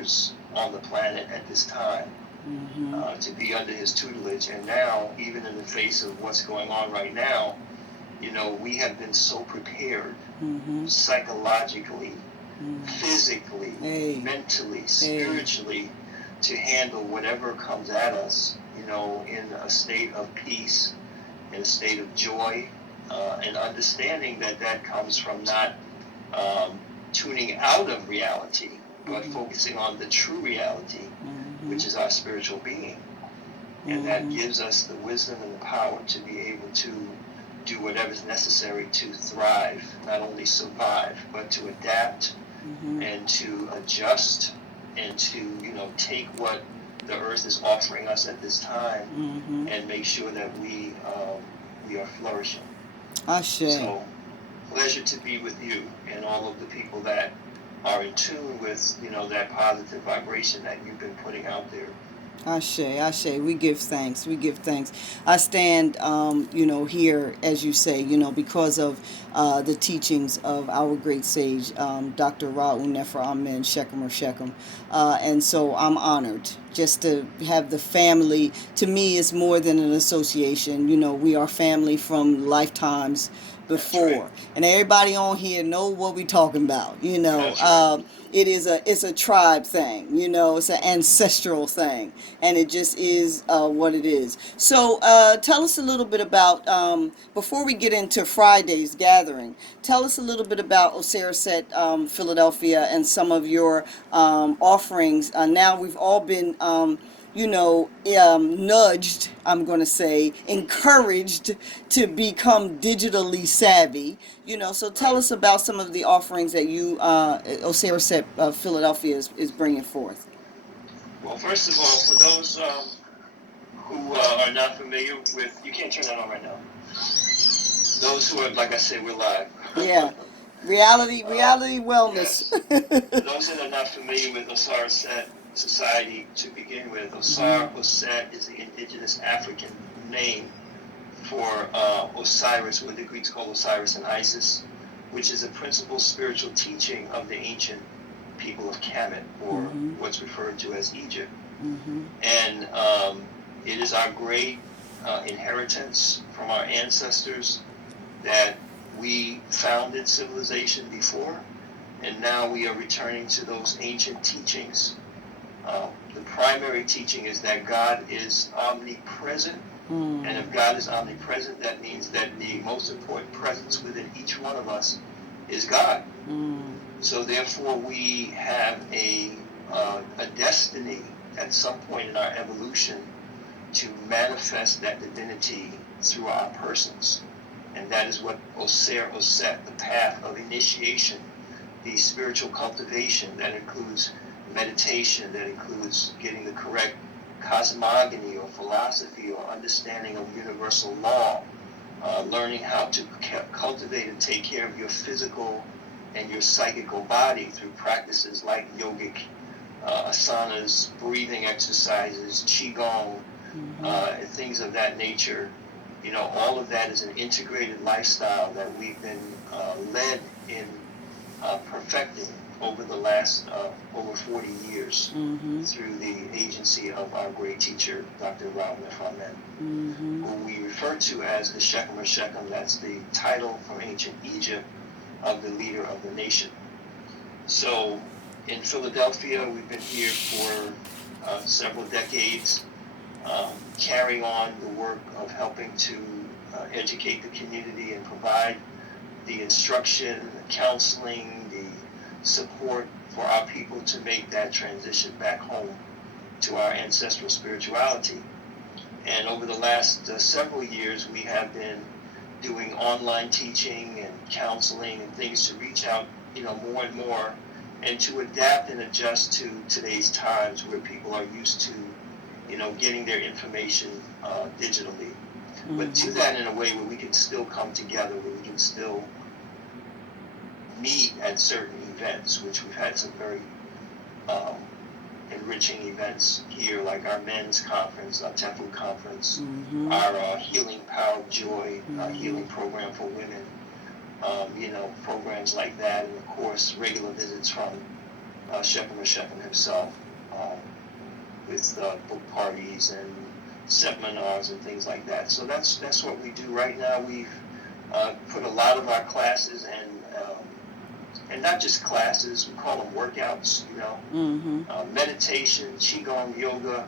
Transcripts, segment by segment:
teachers on the planet at this time, to be under his tutelage. And now, even in the face of what's going on right now, we have been so prepared psychologically, physically, mentally, spiritually, to handle whatever comes at us, in a state of peace, in a state of joy, and understanding that comes from not tuning out of reality, but focusing on the true reality, which is our spiritual being. And that gives us the wisdom and the power to be able to do whatever is necessary to thrive, not only survive, but to adapt and to adjust and to, take what the earth is offering us at this time and make sure that we are flourishing. Ashe. So, pleasure to be with you and all of the people that are in tune with, that positive vibration that you've been putting out there. Ashe, Ashe. We give thanks. We give thanks. I stand, here, as you say, because of the teachings of our great sage, Dr. Ra'u Nefer Amen, Shechem or Shechem. And so I'm honored just to have the family. To me, it's more than an association. We are family from lifetimes before. Right. And everybody on here know what we're talking about. Right. It's a tribe thing, it's an ancestral thing, and it just is what it is. So tell us a little bit about, before we get into Friday's gathering, tell us a little bit about Osiris-Et Philadelphia and some of your offerings. Now we've all been nudged, I'm going to say, encouraged to become digitally savvy. So tell us about some of the offerings that you, Osiris-Et Philadelphia is bringing forth. Well, first of all, for those who are not familiar with, you can't turn that on right now. Those who are, like I said, we're live. Yeah. Reality wellness. Yes. For those that are not familiar with Osiris-Et Society, to begin with, Osiris-Et is the indigenous African name for Osiris, what the Greeks call Osiris and Isis, which is a principal spiritual teaching of the ancient people of Kemet, or what's referred to as Egypt. And it is our great inheritance from our ancestors that we founded civilization before, and now we are returning to those ancient teachings. The primary teaching is that God is omnipresent, and if God is omnipresent, that means that the most important presence within each one of us is God. So therefore, we have a destiny at some point in our evolution to manifest that divinity through our persons. And that is what Osiris-Et, the path of initiation, the spiritual cultivation that includes meditation, that includes getting the correct cosmogony or philosophy or understanding of universal law, learning how to cultivate and take care of your physical and your psychical body through practices like yogic asanas, breathing exercises, qigong, and things of that nature. All of that is an integrated lifestyle that we've been led in perfecting over the last over 40 years through the agency of our great teacher, Dr. Ra'u Nefer Amen, who we refer to as the Shechem or Shechem. That's the title from ancient Egypt of the leader of the nation. So in Philadelphia, we've been here for several decades, carrying on the work of helping to educate the community and provide the instruction, the counseling, the support for our people to make that transition back home to our ancestral spirituality. And over the last several years, we have been doing online teaching and counseling and things to reach out, more and more, and to adapt and adjust to today's times where people are used to, getting their information digitally. But do that in a way where we can still come together, where we can still meet at certain events, which we've had some very enriching events here, like our men's conference, our Tefu conference, our Healing Power of Joy, healing program for women, programs like that, and of course regular visits from Shepherd himself, with book parties and seminars and things like that. So that's what we do right now. We've put a lot of our classes and not just classes, we call them workouts, meditation, qigong, yoga.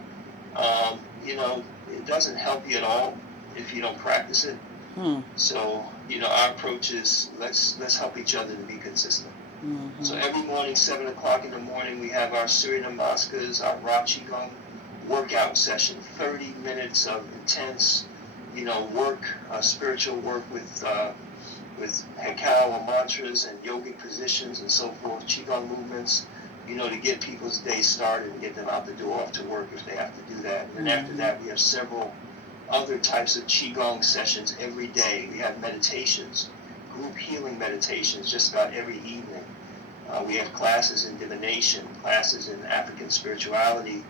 It doesn't help you at all if you don't practice it. So, our approach is let's help each other to be consistent. So every morning, 7 o'clock in the morning, we have our Surya Namaskars, our Ra Qigong workout session, 30 minutes of intense, work, spiritual work with Hekau or mantras and yogic positions and so forth, Qigong movements, to get people's day started and get them out the door off to work if they have to do that. And then after that, we have several other types of Qigong sessions every day. We have meditations, group healing meditations just about every evening. We have classes in divination, classes in African spirituality,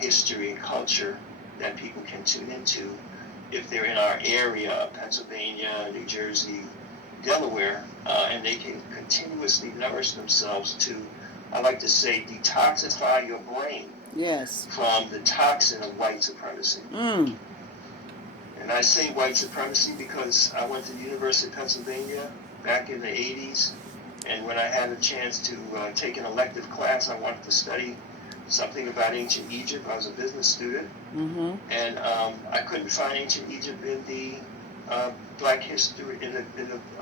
history and culture that people can tune into if they're in our area, Pennsylvania, New Jersey, Delaware, and they can continuously nourish themselves to, I like to say, detoxify your brain from the toxin of white supremacy. And I say white supremacy because I went to the University of Pennsylvania back in the 80s, and when I had a chance to take an elective class, I wanted to study something about ancient Egypt. I was a business student, and I couldn't find ancient Egypt in the Black History, in the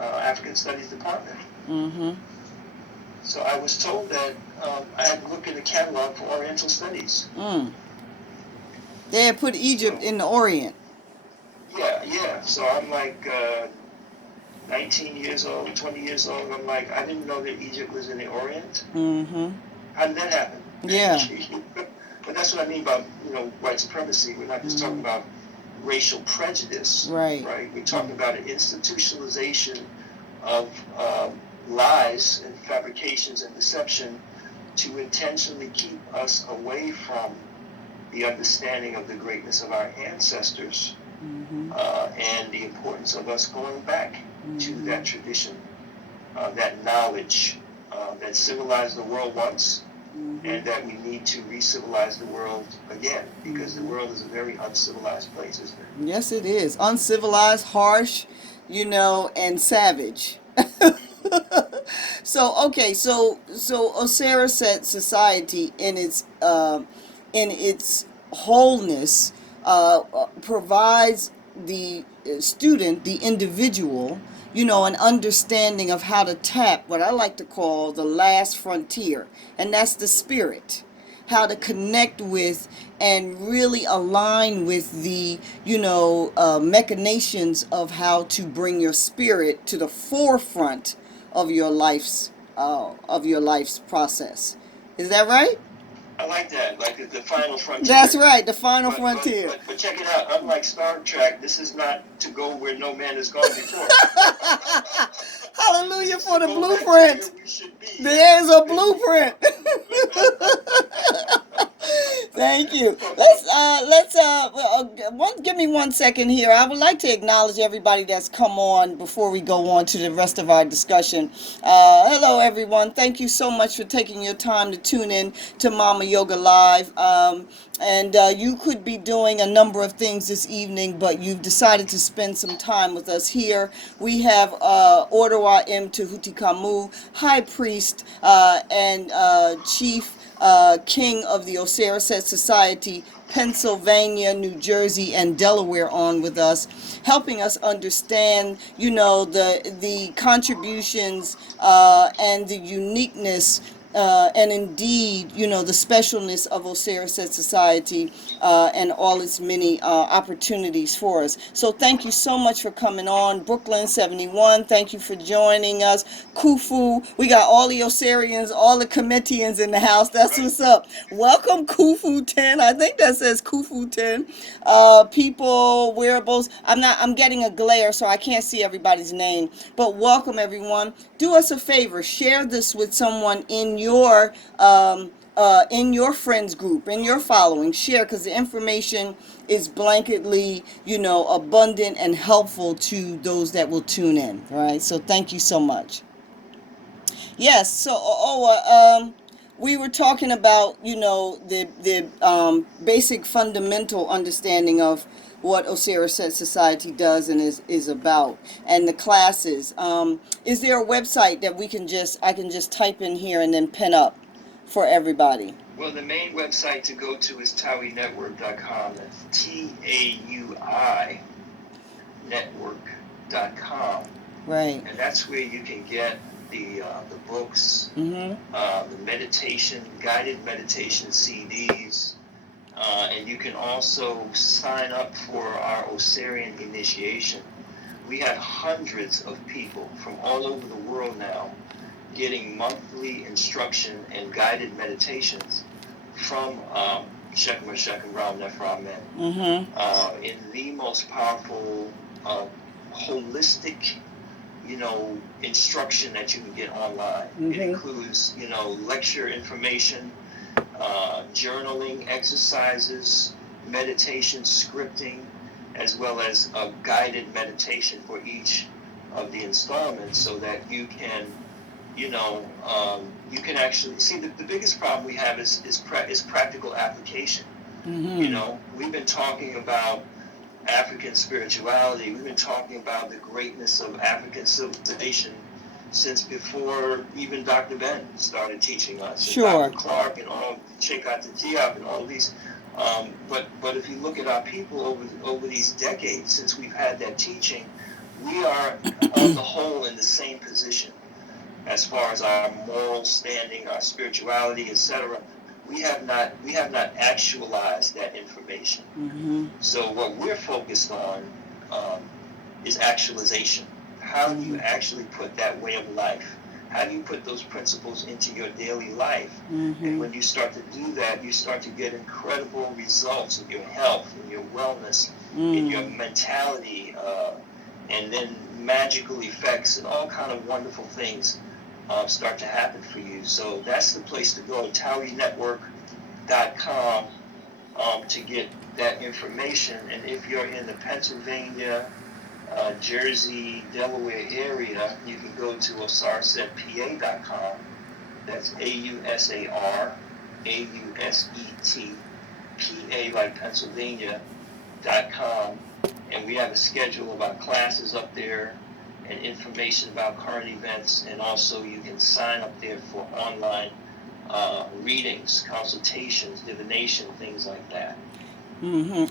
African Studies department. So I was told that I had to look in the catalog for Oriental Studies. They had put Egypt in the Orient. Yeah. So I'm like 19 years old, 20 years old. I'm like, I didn't know that Egypt was in the Orient. How did that happen? Yeah. But that's what I mean about, white supremacy. We're not just talking about racial prejudice. Right. We're talking about an institutionalization of lies and fabrications and deception to intentionally keep us away from the understanding of the greatness of our ancestors and the importance of us going back to that tradition, that knowledge that civilized the world once, and that we need to re-civilize the world again, because the world is a very uncivilized place, isn't it? Yes, it is. Uncivilized, harsh, and savage. So Osiris Society in its wholeness provides the student, the individual, an understanding of how to tap what I like to call the last frontier, and that's the spirit. How to connect with and really align with the, machinations of how to bring your spirit to the forefront of your life's process. Is that right? I like that, like the final frontier. That's right, the final frontier. But check it out. Unlike Star Trek, this is not to go where no man has gone before. Hallelujah for the blueprint. There's a blueprint. Thank you. Give me 1 second here. I would like to acknowledge everybody that's come on before we go on to the rest of our discussion. Hello, everyone. Thank you so much for taking your time to tune in to Mama Yoga Live. And you could be doing a number of things this evening, but you've decided to spend some time with us here. We have Odawa M. Tahuti Kamu, High Priest and Chief King of the Osiris Society, Pennsylvania, New Jersey, and Delaware on with us, helping us understand, the contributions and the uniqueness and indeed, the specialness of Osiris Society and all its many opportunities for us. So thank you so much for coming on. Brooklyn 71, thank you for joining us. Khufu, we got all the Osirians, all the Comitians in the house. That's what's up. Welcome, Khufu 10. I think that says Khufu 10. People, wearables. I'm getting a glare, so I can't see everybody's name. But welcome, everyone. Do us a favor. Share this with someone in your friends group, in your following. Share, because the information is blanketly, abundant and helpful to those that will tune in. Right. So thank you so much. Yes. So we were talking about, the basic fundamental understanding of what Osiris Set Society does and is about, and the classes. Is there a website that I can just type in here and then pin up for everybody? Well, the main website to go to is TauiNetwork.com. That's TAUI network.com. Right. And that's where you can get the books, Mm-hmm. the guided meditation CDs, and you can also sign up for our Osirian initiation. We have hundreds of people from all over the world now getting monthly instruction and guided meditations from Shekhem Shekhem Ram Nephra Men in the most powerful, holistic, instruction that you can get online. It includes, lecture information, journaling exercises, meditation scripting, as well as a guided meditation for each of the installments, so that you can, you can actually see the biggest problem we have is practical application. We've been talking about African spirituality. We've been talking about the greatness of African civilization since before even Dr. Ben started teaching us. Sure. And Dr. Clark and all, Sheikh Anta Diop and all these. But if you look at our people over these decades since we've had that teaching, we are on the whole in the same position as far as our moral standing, our spirituality, etc. We have not actualized that information. So what we're focused on is actualization. How do you actually put that way of life? How do you put those principles into your daily life? And when you start to do that, you start to get incredible results in your health, in your wellness, in your mentality, and then magical effects and all kind of wonderful things start to happen for you. So that's the place to go, TauiNetwork.com, to get that information. And if you're in the Pennsylvania, Jersey, Delaware area, you can go to OsarSetPA.com. That's AUSARAUSET, PA like Pennsylvania.com. And we have a schedule of our classes up there and information about current events. And also you can sign up there for online readings, consultations, divination, things like that.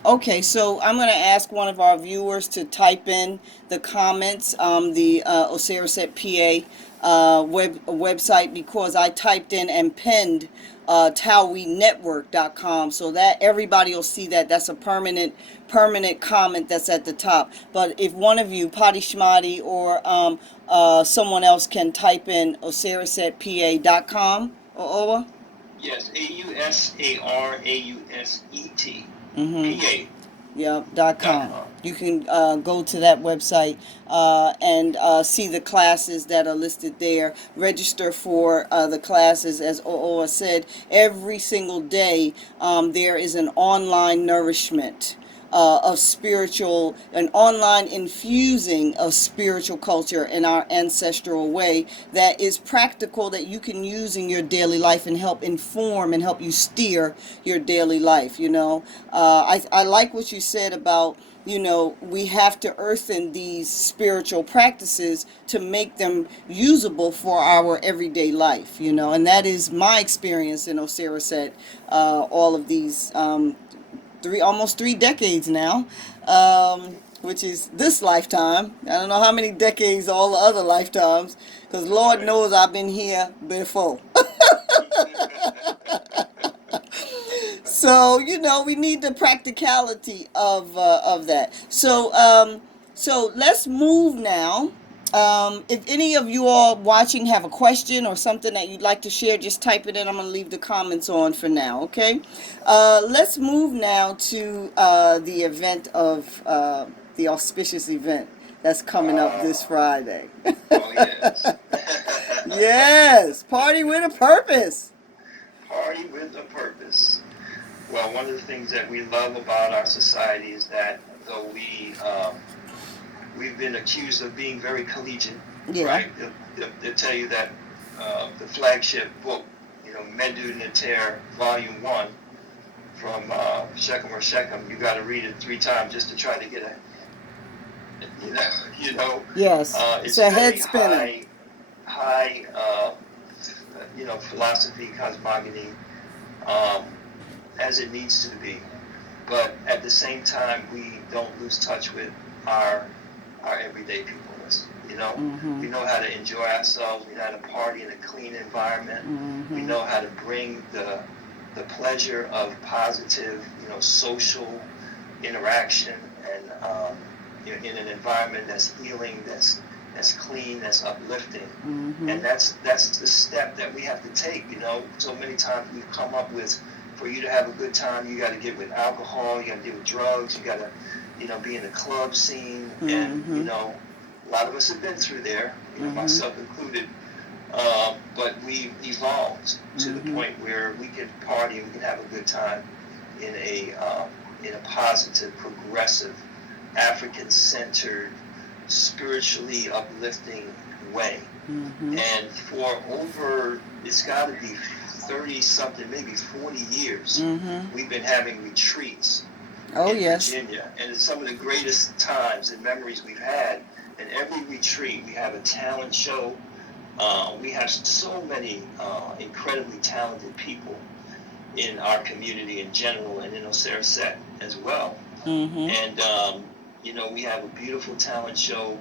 Okay, so I'm going to ask one of our viewers to type in the comments, the Osiris Set PA website, because I typed in and pinned TauiNetwork.com, so that everybody will see that. That's a permanent comment that's at the top. But if one of you, Patti Schmati or someone else, can type in OsirisSetPA.com or over? Yes, AUSARAUSET. PA. Yeah, .com. You can go to that website and see the classes that are listed there. Register for the classes. As Ooa said, every single day there is an online nourishment of spiritual, an online infusing of spiritual culture in our ancestral way that is practical, that you can use in your daily life and help inform and help you steer your daily life. I like what you said about, we have to earthen these spiritual practices to make them usable for our everyday life, and that is my experience in Osiris Set, all of these almost 3 decades now, which is this lifetime. I don't know how many decades all the other lifetimes, because Lord knows I've been here before. So we need the practicality of that. So let's move now. If any of you all watching have a question or something that you'd like to share, just type it in. I'm going to leave the comments on for now, okay? Let's move now to the event of the auspicious event that's coming up this Friday. Oh, yes. Yes, party with a purpose. Party with a purpose. Well, one of the things that we love about our society is that though we've been accused of being very collegiate, right? They'll tell you that the flagship book Medu Neter, Volume 1, from Shechem or Shechem. You got to read it 3 times just to try to get Yes. It's it's a very head spinner. high, philosophy, cosmogony, um, as it needs to be. But at the same time, we don't lose touch with our everyday peopleness. Mm-hmm. We know how to enjoy ourselves. We know how to party in a clean environment. Mm-hmm. We know how to bring the pleasure of positive, social interaction, and in an environment that's healing, that's clean, that's uplifting. Mm-hmm. And that's the step that we have to take. So many times we've come up with, for you to have a good time, you got to get with alcohol, you got to deal with drugs, you got to, be in the club scene, and Mm-hmm. a lot of us have been through there, Mm-hmm. myself included. But we've evolved to the Mm-hmm. point where we can party and we can have a good time in a positive, progressive, African-centered, spiritually uplifting way. Mm-hmm. And for over, it's got to be 30 something, maybe 40 years, Mm-hmm. we've been having retreats Oh, in yes. Virginia. And it's some of the greatest times and memories we've had. In every retreat, we have a talent show. We have so many incredibly talented people in our community in general, and in Osiris Set as well. Mm-hmm. And we have a beautiful talent show,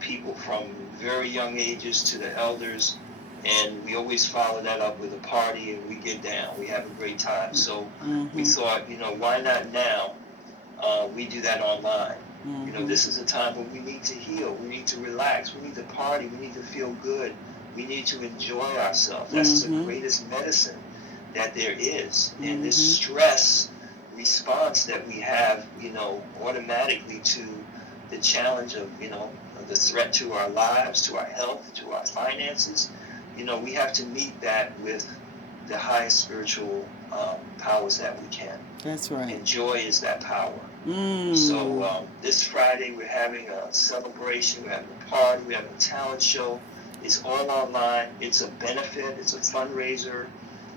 people from very young ages to the elders, and we always follow that up with a party, and we get down. We have a great time. So we thought, why not now? We do that online. Mm-hmm. This is a time when we need to heal. We need to relax. We need to party. We need to feel good. We need to enjoy ourselves. That's the greatest medicine that there is. And this stress response that we have, automatically to the challenge of, the threat to our lives, to our health, to our finances, we have to meet that with the highest spiritual powers that we can. That's right. And joy is that power. Mm. So this Friday we're having a celebration, we're having a party, we're having a talent show. It's all online. It's a benefit. It's a fundraiser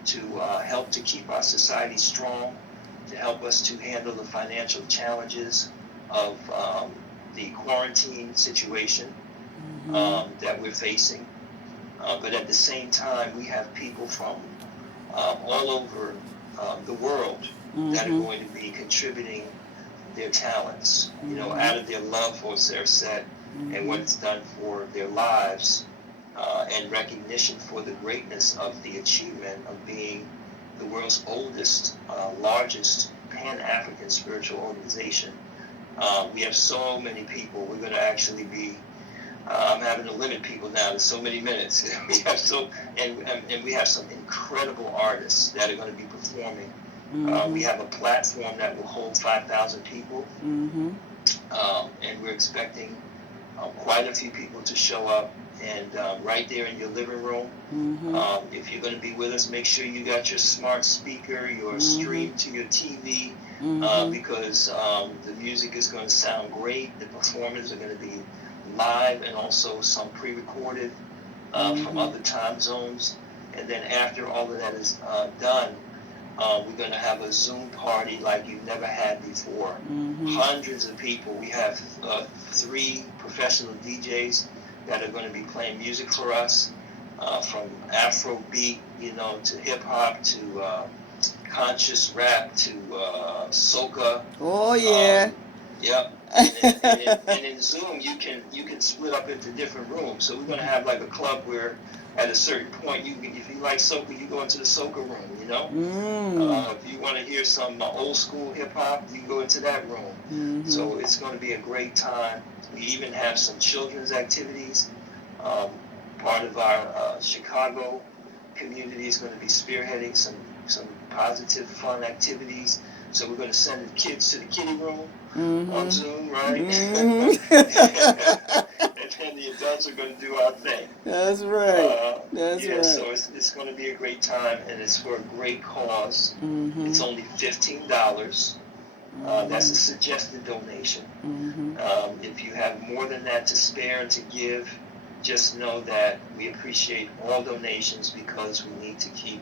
to help to keep our society strong, to help us to handle the financial challenges of the quarantine situation that we're facing. But at the same time, we have people from all over the world that are going to be contributing their talents, out of their love for Osiris Set and what it's done for their lives, and recognition for the greatness of the achievement of being the world's oldest, largest Pan-African spiritual organization. We have so many people. We're going to actually be, I'm having to limit people now to so many minutes. We have and we have some incredible artists that are going to be performing. We have a platform that will hold 5,000 people, and we're expecting quite a few people to show up. And right there in your living room, if you're going to be with us, make sure you got your smart speaker, your stream to your TV, because the music is going to sound great. The performers are going to be live and also some pre-recorded from other time zones. And then after all of that is done, we're going to have a Zoom party like you've never had before. Hundreds of people. We have 3 professional DJs that are going to be playing music for us, from Afrobeat, to hip hop, to conscious rap, to soca. Oh yeah. Yep. And in Zoom, you can split up into different rooms. So we're going to have like a club where, at a certain point, if you like soca, you go into the soca room. If you want to hear some old school hip hop, you go into that room. So it's going to be a great time. We even have some children's activities. Part of our Chicago community is going to be spearheading some positive, fun activities. So we're going to send the kids to the kiddie room on Zoom, right? And then the adults are going to do our thing. That's right. That's right. So it's going to be a great time, and it's for a great cause. It's only $15. That's a suggested donation. If you have more than that to spare and to give, just know that we appreciate all donations because we need to keep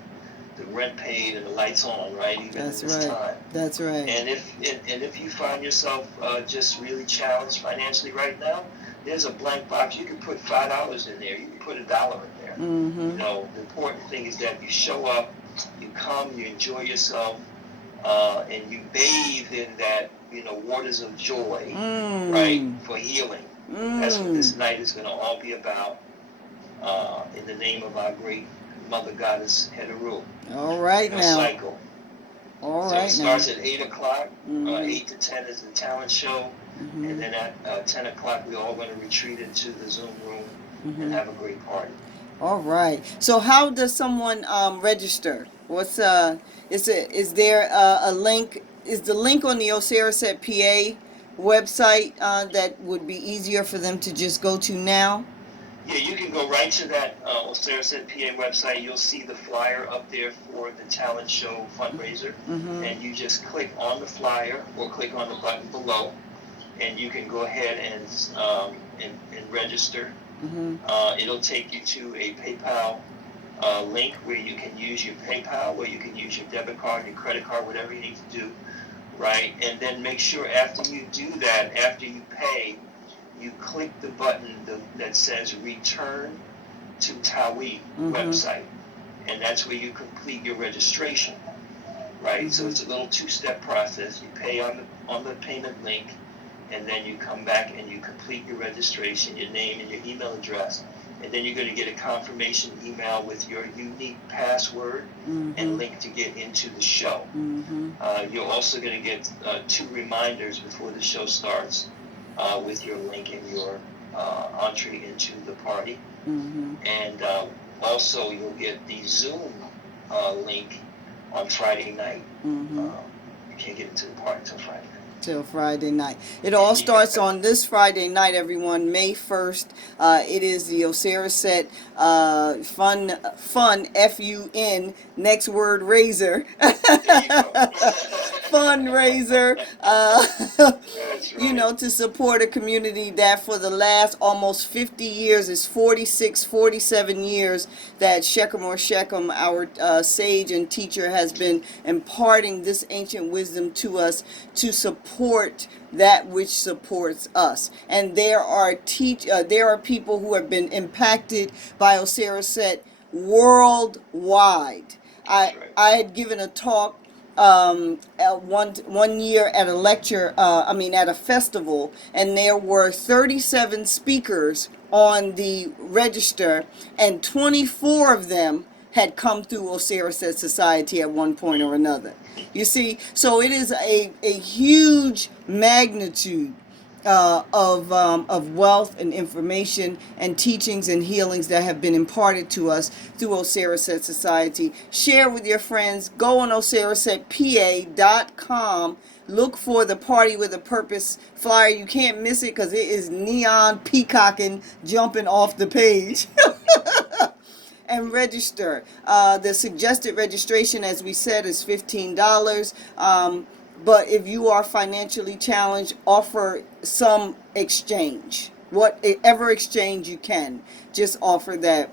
the rent paid and the lights on, right? Even That's in this right. time. That's right. And if you find yourself just really challenged financially right now, there's a blank box. You can put $5 in there. You can put $1 in there. Mm-hmm. You know, the important thing is that you show up, you come, you enjoy yourself, and you bathe in that, you know, waters of joy, right, for healing. That's what this night is going to all be about, in the name of our great Mother Goddess Heteru. All right now. Cycle. All so right it starts now. at 8 o'clock. 8 to 10 is the talent show. And then at 10 o'clock, we're all going to retreat into the Zoom room and have a great party. All right. So how does someone register? What's is there a link? Is the link on the Osaraset PA website that would be easier for them to just go to now? Yeah, you can go right to that Osaraset PA website. You'll see the flyer up there for the talent show fundraiser, and you just click on the flyer or click on the button below, and you can go ahead and register. It'll take you to a PayPal link where you can use your PayPal, where you can use your debit card, your credit card, whatever you need to do, right? And then make sure after you do that, after you pay, you click the button that says Return to TAWI website, and that's where you complete your registration, right? So it's a little two-step process. You pay on the payment link, and then you come back and you complete your registration, your name and your email address, and then you're going to get a confirmation email with your unique password and link to get into the show. You're also going to get 2 reminders before the show starts with your link and your entry into the party. And also you'll get the Zoom link on Friday night. You can't get into the party until Friday night. Till Friday night. It all starts on this Friday night, everyone, May 1st. It is the Osaraset Fun, F-U-N, next word, raiser. Fundraiser, you know, to support a community that for the last almost 50 years, is 46, 47 years that Shechem Shechem, our sage and teacher, has been imparting this ancient wisdom to us to support that which supports us. And there are people who have been impacted by Osaraset worldwide. I had given a talk one year at a lecture, at a festival, and there were 37 speakers on the register, and 24 of them had come through Osaraset Society at one point or another. You see, so it is a huge magnitude of wealth and information and teachings and healings that have been imparted to us through Osaraset Society. Share with your friends. Go on OsarasetPA.com. Look for the Party with a Purpose flyer. You can't miss it because it is neon peacocking, jumping off the page. And register. The suggested registration, as we said, is $15. But if you are financially challenged, offer some exchange. Whatever exchange you can, just offer that.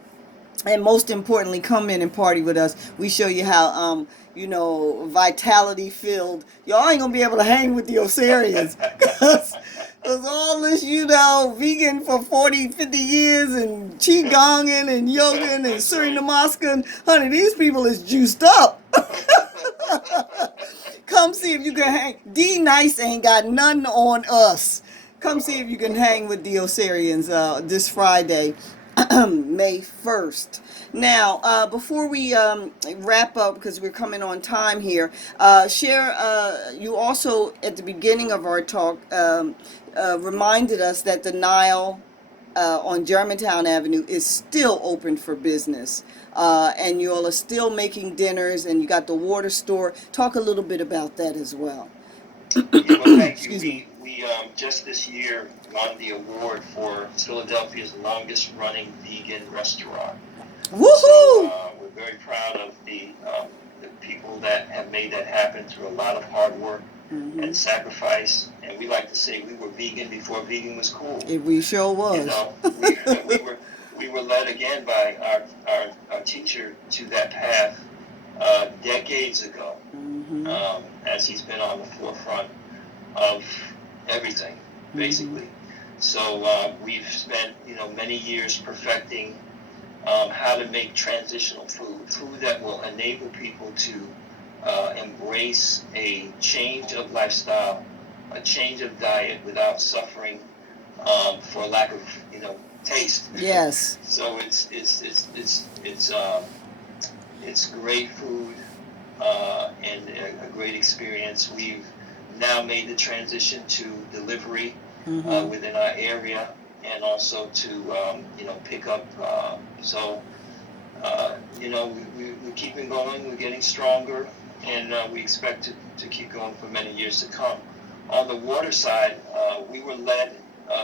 And most importantly, come in and party with us. We show you how, vitality filled. Y'all ain't going to be able to hang with the Osarians. Because all this, vegan for 40, 50 years and Qigonging and yoga and Surya Namaskar. Honey, these people is juiced up. Come see if you can hang. D Nice ain't got nothing on us. Come see if you can hang with the Osarians this Friday, May 1st. Now, before we wrap up, because we're coming on time here, you also, at the beginning of our talk, reminded us that the Nile on Germantown Avenue is still open for business. And you all are still making dinners, and you got the water store. Talk a little bit about that as well. Excuse me. We just this year won the award for Philadelphia's longest running vegan restaurant. Woohoo! So, we're very proud of the people that have made that happen through a lot of hard work and sacrifice. And we like to say we were vegan before vegan was cool. We sure was. We we were led again by our teacher to that path decades ago, as he's been on the forefront of everything, basically. So we've spent, many years perfecting how to make transitional food that will enable people to embrace a change of lifestyle, a change of diet without suffering for lack of, taste. Yes. So it's great food and a great experience. We've now made the transition to delivery within our area, and also to pick up. We're keeping going. We're getting stronger, and we expect to keep going for many years to come. On the water side, we were led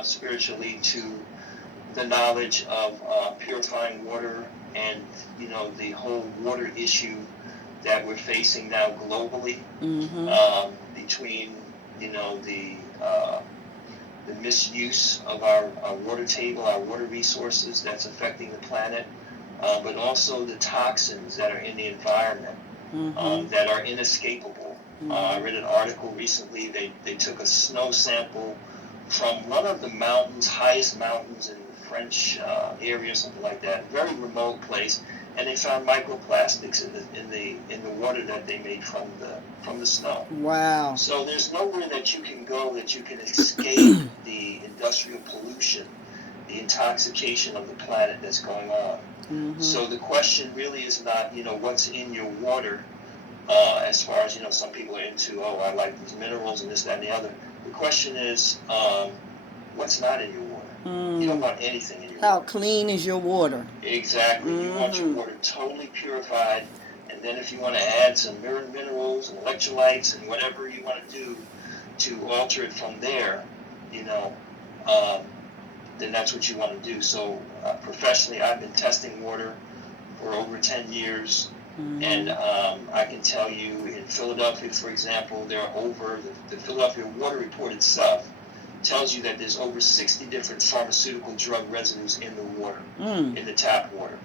spiritually to the knowledge of purifying water, and the whole water issue that we're facing now globally, between the misuse of our water table, our water resources that's affecting the planet, but also the toxins that are in the environment that are inescapable. I read an article recently. They took a snow sample from one of the highest mountains in the French area, something like that, very remote place, and they found microplastics in the water that they made from the snow. Wow. So there's nowhere that you can go that you can escape the industrial pollution, the intoxication of the planet that's going on. So the question really is not, what's in your water, as far as, some people are into, I like these minerals and this, that, and the other. The question is, what's not in your water? You don't want anything in your water. How clean is your water? Exactly. You want your water totally purified, and then if you want to add some minerals and electrolytes and whatever you want to do to alter it from there, then that's what you want to do. So professionally, I've been testing water for over 10 years. And I can tell you, in Philadelphia, for example, there are the Philadelphia Water Report itself tells you that there's over 60 different pharmaceutical drug residues in the water, in the tap water.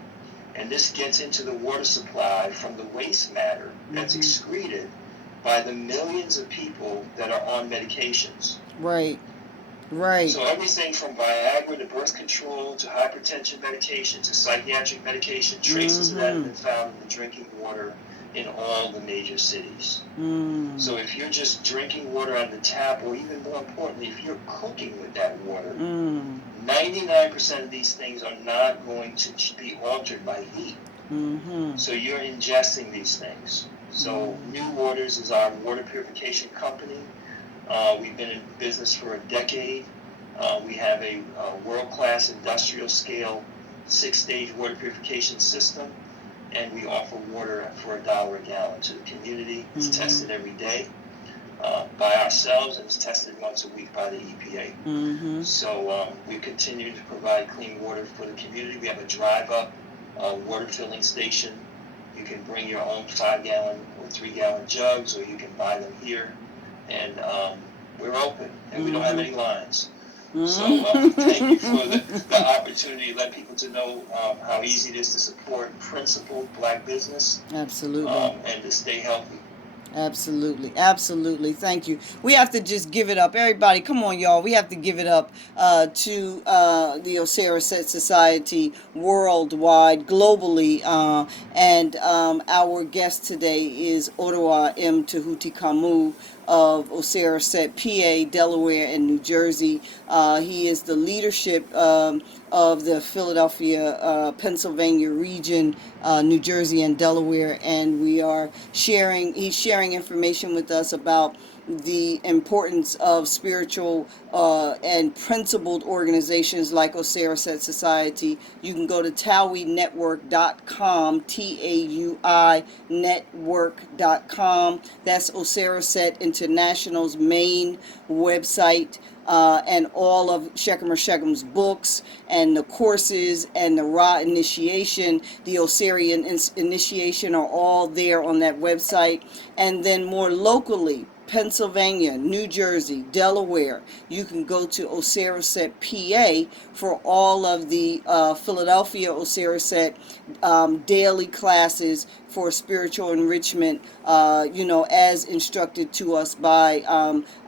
And this gets into the water supply from the waste matter that's excreted by the millions of people that are on medications. Right. So everything from Viagra to birth control to hypertension medication to psychiatric medication, traces of that have been found in the drinking water in all the major cities. So if you're just drinking water out of the tap, or even more importantly, if you're cooking with that water, 99% of these things are not going to be altered by heat. So you're ingesting these things. So New Waters is our water purification company. We've been in business for a decade. We have a world-class industrial scale 6-stage water purification system, and we offer water for $1 a gallon to the community. It's tested every day by ourselves, and it's tested once a week by the EPA. So we continue to provide clean water for the community. We have a drive-up water filling station. You can bring your own 5-gallon or 3-gallon jugs, or you can buy them here. And we're open, and we don't have any lines. So thank you for the opportunity to let people to know how easy it is to support principled Black business. Absolutely. And to stay healthy. Absolutely. Absolutely. Thank you. We have to just give it up. Everybody, come on, y'all. We have to give it up to the Osiris-Set Society worldwide, globally. And our guest today is Ottawa M. Tahuti Kamu of Osiris-Set, PA, Delaware, and New Jersey. He is the leadership of the Philadelphia, Pennsylvania region, New Jersey, and Delaware, and he's sharing information with us about the importance of spiritual and principled organizations like Osiris-Set Society. You can go to TAUI-network.com, TAUI network.com. That's Osiris-Set International's main website. And all of Shechem Shechem's books and the courses and the Ra initiation, the Osirian initiation are all there on that website. And then more locally, Pennsylvania, New Jersey, Delaware, you can go to Osiraset, PA for all of the Philadelphia Osiraset daily classes for spiritual enrichment, as instructed to us by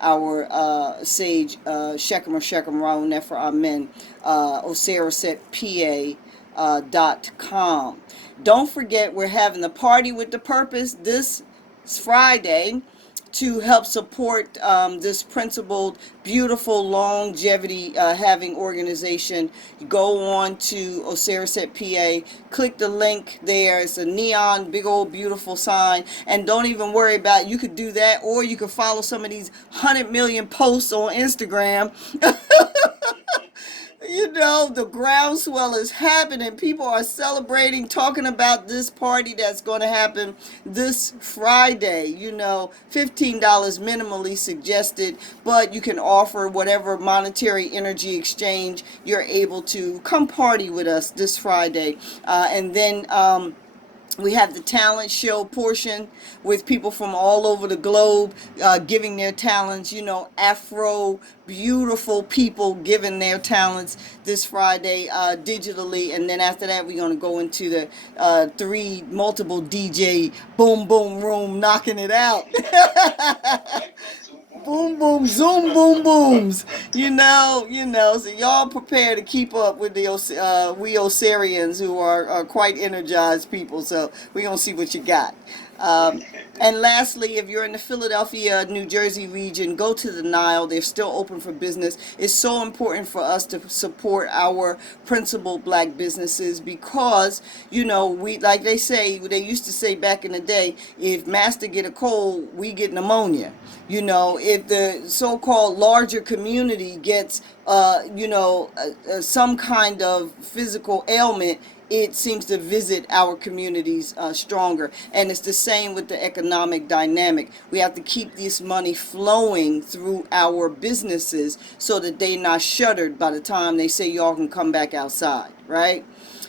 our sage Shechem Ra'u Nefer Amen, OsirasetPA.com. Don't forget, we're having the Party with the Purpose this Friday to help support this principled, beautiful, longevity having organization. Go on to Osiraset, PA, click the link there. It's a neon, big old, beautiful sign. And don't even worry about it. You could do that, or you could follow some of these 100 million posts on Instagram. The groundswell is happening. People are celebrating, talking about this party that's going to happen this Friday. $15 minimally suggested, but you can offer whatever monetary energy exchange you're able to. Come party with us this Friday. And then we have the talent show portion with people from all over the globe giving their talents, Afro, beautiful people giving their talents this Friday digitally. And then after that, we're going to go into the multiple DJ boom boom room, knocking it out. Boom, boom, zoom, boom, booms. So y'all prepare to keep up with the we Osirians, who are quite energized people. So we're going to see what you got. And lastly, if you're in the Philadelphia, New Jersey region, go to the Nile. They're still open for business. It's so important for us to support our principled black businesses because, we, like they used to say back in the day, if master get a cold, we get pneumonia. If the so-called larger community gets, some kind of physical ailment, it seems to visit our communities stronger. And it's the same with the economic dynamic. We have to keep this money flowing through our businesses so that they're not shuttered by the time they say y'all can come back outside, right?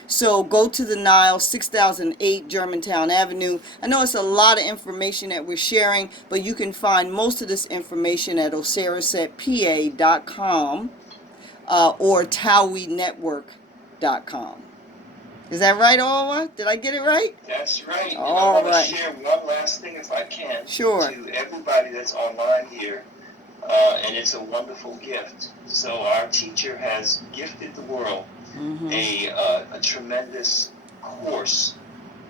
So go to the Nile, 6008 Germantown Avenue. I know it's a lot of information that we're sharing, but you can find most of this information at osirasetpa.com or TowieNetwork.com. Is that right, Alwa? Did I get it right? That's right. And All I want right. to share one last thing, if I can, Sure. to everybody that's online here, and it's a wonderful gift. So our teacher has gifted the world a tremendous course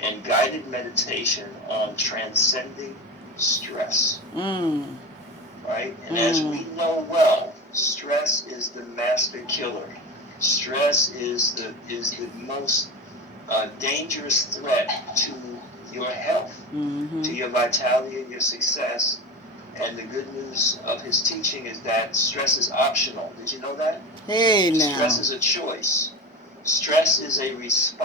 and guided meditation on transcending stress. Right? And as we know well, stress is the master killer. Stress is the most dangerous threat to your health, to your vitality and your success. And the good news of his teaching is that stress is optional. Did you know that? Hey, now. Stress is a choice. Stress is a response.